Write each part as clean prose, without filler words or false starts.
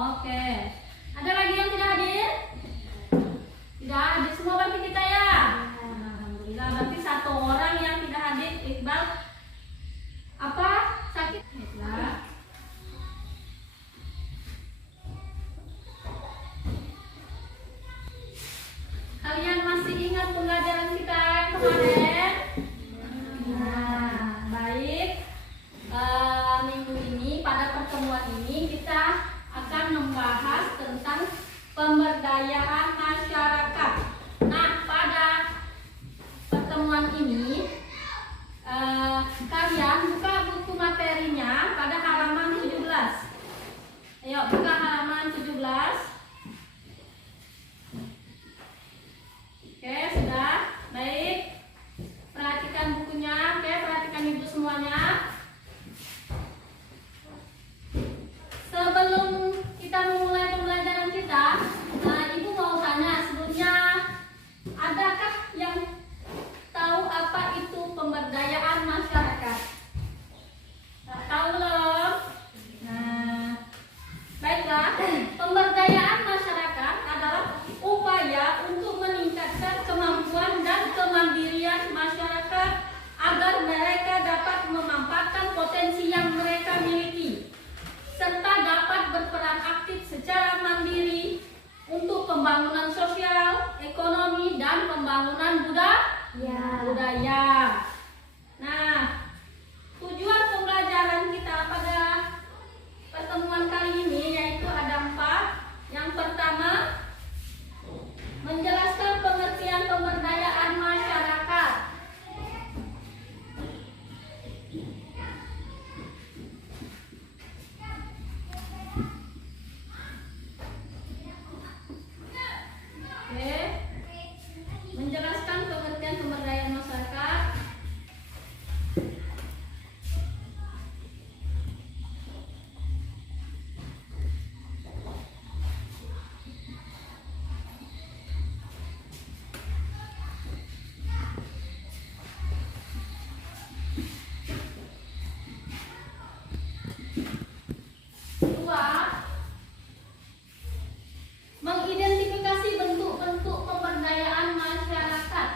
Oke. Ada lagi yang tidak hadir? Tidak hadir semua berarti kita ya. Alhamdulillah. Berarti satu orang yang tidak hadir. Iqbal apa? Sakit? Baiklah. Kalian masih ingat pembelajaran kita yang kemarin? Nah, baik. Minggu ini pada pertemuan ini kita akan membahas tentang pemberdayaan masyarakat. Nah, pada pertemuan ini kalian buka buku materinya pada halaman 17. Ayo buka halaman 17. Oke, sudah. Baik. Perhatikan bukunya. Oke, perhatikan ibu semuanya. Sebelum kita memulai pembelajaran kita, ibu mau tanya sebelumnya, adakah yang tahu apa itu pemberdayaan masyarakat? Tahu belum? Nah, baiklah. Pemberdayaan masyarakat adalah upaya untuk meningkatkan kemampuan dan kemandirian masyarakat agar mereka dapat memanfaatkan potensi yang mereka miliki, serta dapat berperan aktif secara mandiri untuk pembangunan sosial, ekonomi, dan pembangunan budaya. Nah, tujuan pembelajaran kita pada pertemuan kali ini yaitu ada 4. Yang pertama, menjelaskan pengertian pemberdayaan masyarakat. Oke. Menjelaskan pengertian pemberdayaan masyarakat. Kedua, mengidentifikasi bentuk-bentuk pemberdayaan masyarakat.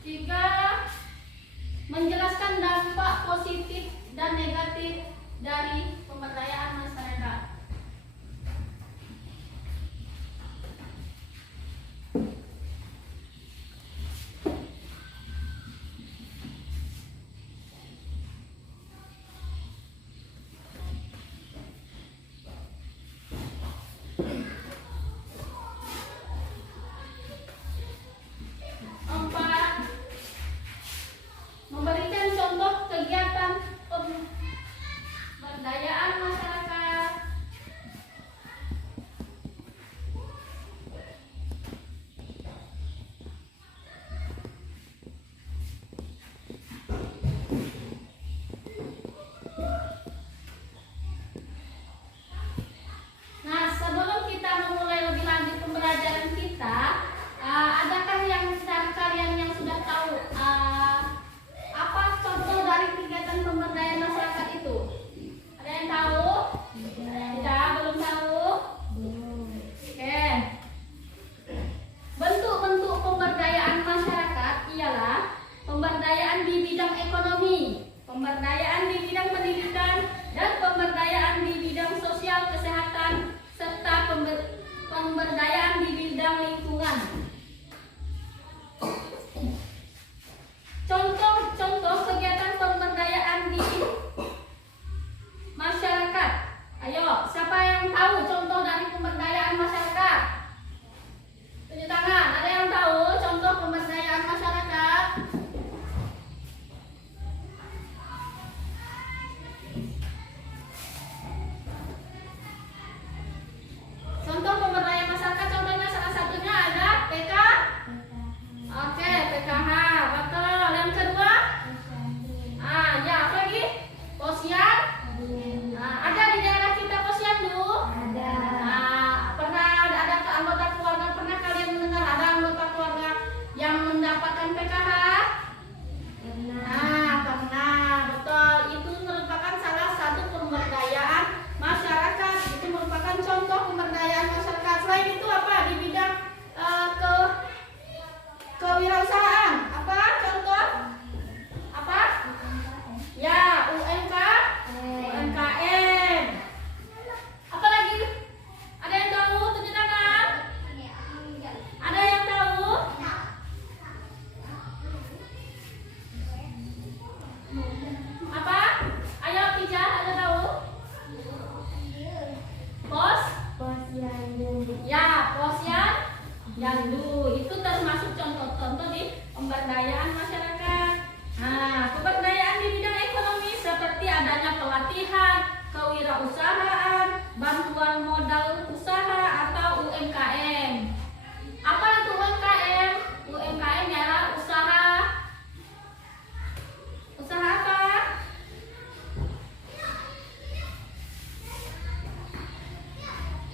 Tiga, menjelaskan dampak positif dan negatif dari pemberdayaan masyarakat. Empat, memberikan contoh kegiatan pemberdayaan pemberdayaan masyarakat. Nah, pemberdayaan di bidang ekonomi seperti adanya pelatihan, kewirausahaan, bantuan modal usaha atau UMKM. Apa itu UMKM? UMKM ialah usaha apa?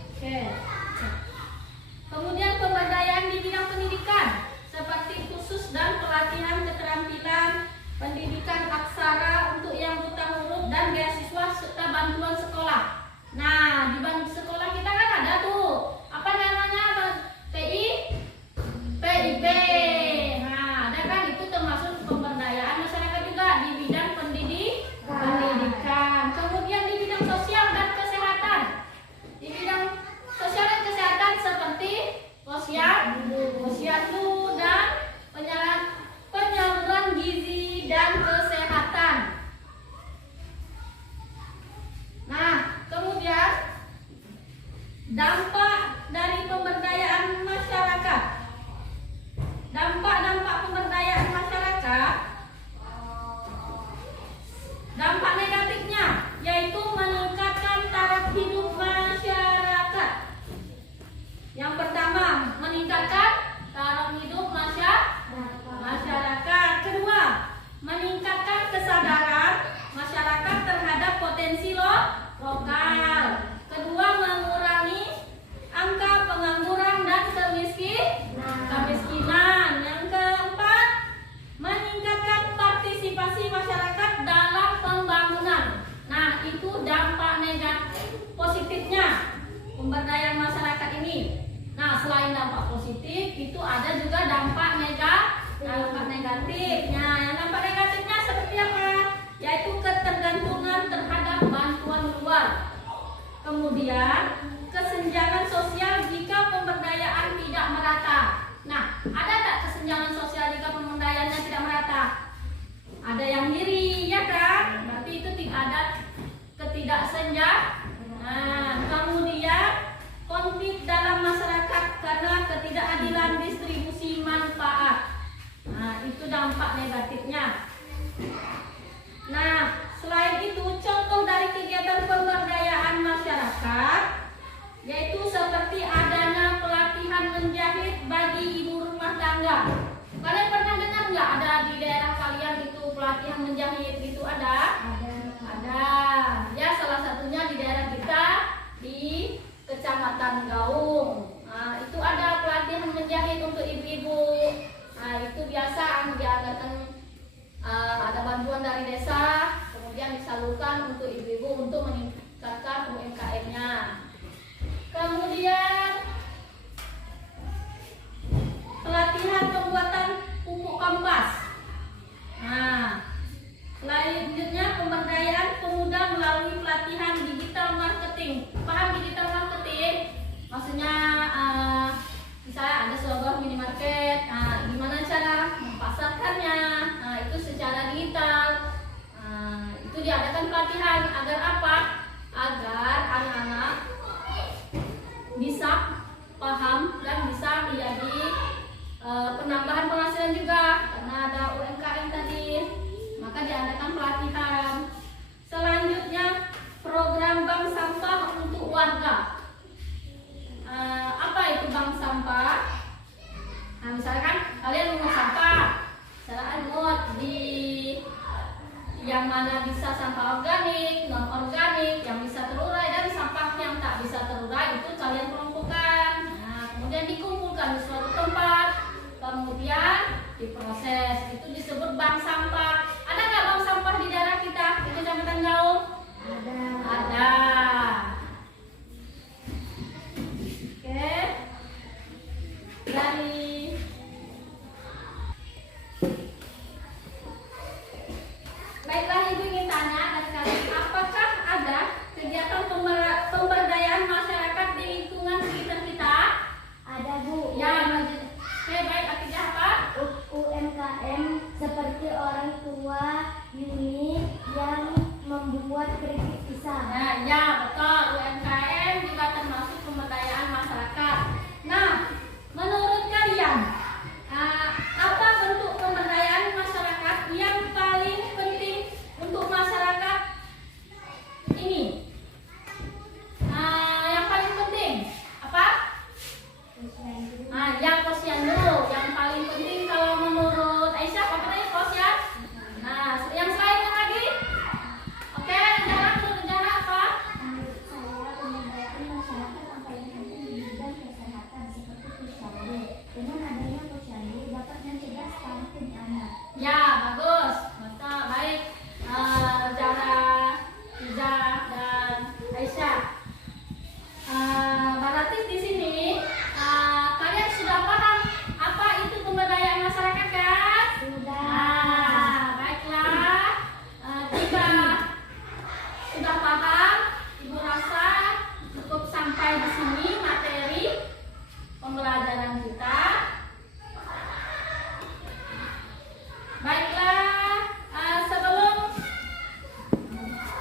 Oke. Kemudian pemberdayaan di bidang pendidikan seperti kursus dan pelatihan keterampilan, pendidikan aksara untuk yang buta huruf dan beasiswa serta bantuan sekolah. Nah, di bantuan sekolah kita kan ada tuh apa namanya PIP. Nah, ada kan itu termasuk pemberdayaan masyarakat juga di bidang pendidikan. Kemudian di bidang sosial dan kesehatan. Di bidang sosial dan kesehatan seperti posyandu dan penyaluran gizi dan kesehatan. Nah, kemudian dampak dari pemberdayaan masyarakat. Dampak pemberdayaan masyarakat. Dampak negatifnya yaitu meningkatkan taraf hidup masyarakat. Yang pertama, meningkatkan taraf hidup masyarakat. Kedua, meningkatkan kesadaran masyarakat terhadap potensi lokal. Kedua, mengurangi angka pengangguran dan kemiskinan. Yang keempat, meningkatkan partisipasi masyarakat dalam pembangunan. Nah, itu dampak negatif positifnya pemberdayaan masyarakat ini. Nah, selain dampak positif, itu ada juga dampak negatifnya. Yang dampak negatifnya seperti apa? Yaitu ketergantungan terhadap bantuan luar. Kemudian, kesenjangan sosial jika pemberdayaan tidak merata. Nah, ada tak kesenjangan sosial jika pemberdayaannya tidak merata? Ada yang iri, ya kan? Berarti itu tidak ada ketidaksenjangan. Nah, kemudian konflik dalam masyarakat karena ketidakadilan distribusi manfaat. Nah, itu dampak negatifnya. Nah, selain itu contoh dari kegiatan pemberdayaan masyarakat yaitu seperti adanya pelatihan menjahit bagi ibu rumah tangga. Kalian pernah dengar nggak ada di daerah kalian itu pelatihan menjahit itu ada? Ada. Ya, salah satunya di daerah kita di Kecamatan Gaung. Nah, itu ada pelatihan menjahit untuk ibu-ibu. Nah, itu biasa diadakan ada bantuan dari desa, kemudian disalurkan untuk ibu-ibu untuk meningkatkan UMKM-nya. Kemudian pelatihan pembuatan pupuk kompas. Nah, selanjutnya pemberdayaan pemuda melalui pelatihan digital marketing. Paham digital marketing? Maksudnya misalnya ada sebuah minimarket, gimana cara memasarkannya? Nah, itu secara digital. Itu diadakan pelatihan agar apa? Agar anak-anak bisa paham dan bisa menjadi penambahan penghasilan juga karena ada UMKM tadi, maka diadakan pelatihan. Selanjutnya program bank sampah untuk warga. Apa itu bank sampah? Nah, misalkan kalian mau sampah, misalkan mau di yang mana bisa sampah organik, non organik, yang bisa terurai dan sampah yang tak bisa terurai itu kalian kelompokkan. Nah, kemudian dikumpulkan di suatu tempat, kemudian diproses. Itu disebut bank sampah. Ada nggak bank sampah di daerah kita di Kecamatan Gaung? Ada. Oke. Dari baiklah, Ibu ingin tanya dari kalian, apakah ada kegiatan pemberdayaan masyarakat di lingkungan sekitar kita? Ada, Bu. Ya, baik. Aktivitas apa? UMKM seperti orang tua ini. Yang paling penting apa? Ya posyandu. Yang paling penting kalau menurut Aisyah apa katanya posyandu? Yang selainnya lagi? Oke, negara apa? Menurut saya pemberdayaan masyarakat yang paling penting di bidang kesehatan seperti posyandu. Dengan adanya posyandu dapat mencegah stunting anak. Ya, bagus. Mantap, baik. Zara, Iza, dan Aisyah. Berarti di sini kalian sudah paham apa itu pemberdayaan masyarakat kan? Sudah. Baiklah. Jika sudah paham, Ibu rasa cukup sampai di sini materi pembelajaran kita. Baiklah, sebelum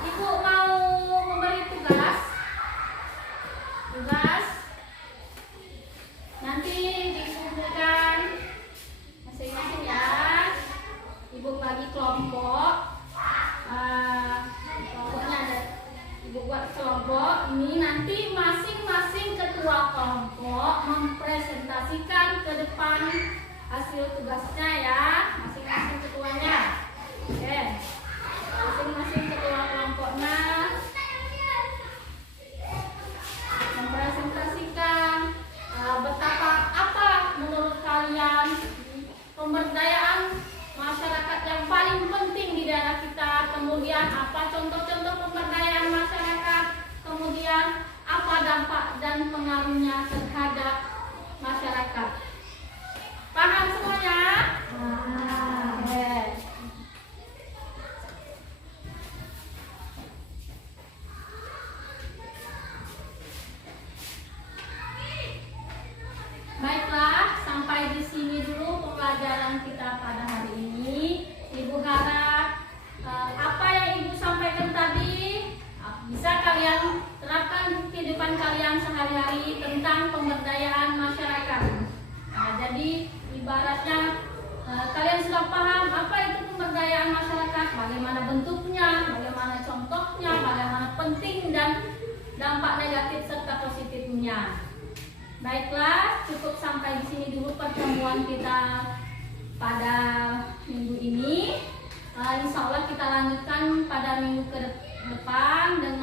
Ibu mau memberi tugas nanti dikumpulkan masing-masing ya. Ibu bagi kelompok, kelompoknya ada. Ibu buat kelompok ini nanti masing-masing ketua kelompok mempresentasikan ke depan hasil tugasnya ya, masing-masing ketuanya. Oke, masing-masing ketua kelompoknya mempresentasikan betapa apa menurut kalian pemberdayaan masyarakat yang paling penting di daerah kita, kemudian apa contoh-contoh pemberdayaan masyarakat, kemudian apa dampak dan pengaruhnya terhadap masyarakat. Paham semuanya? Oke. Baiklah, sampai di sini dulu pembelajaran kita pada hari ini. Ibu harap apa yang Ibu sampaikan tadi bisa kalian terapkan di kehidupan kalian sehari-hari tentang pemberdayaan masyarakat. Jadi ibaratnya kalian sudah paham apa itu pemberdayaan masyarakat, bagaimana bentuknya, bagaimana contohnya, bagaimana penting dan dampak negatif serta positifnya. Baiklah, cukup sampai di sini dulu pertemuan kita pada minggu ini. Insya Allah kita lanjutkan pada minggu ke depan dengan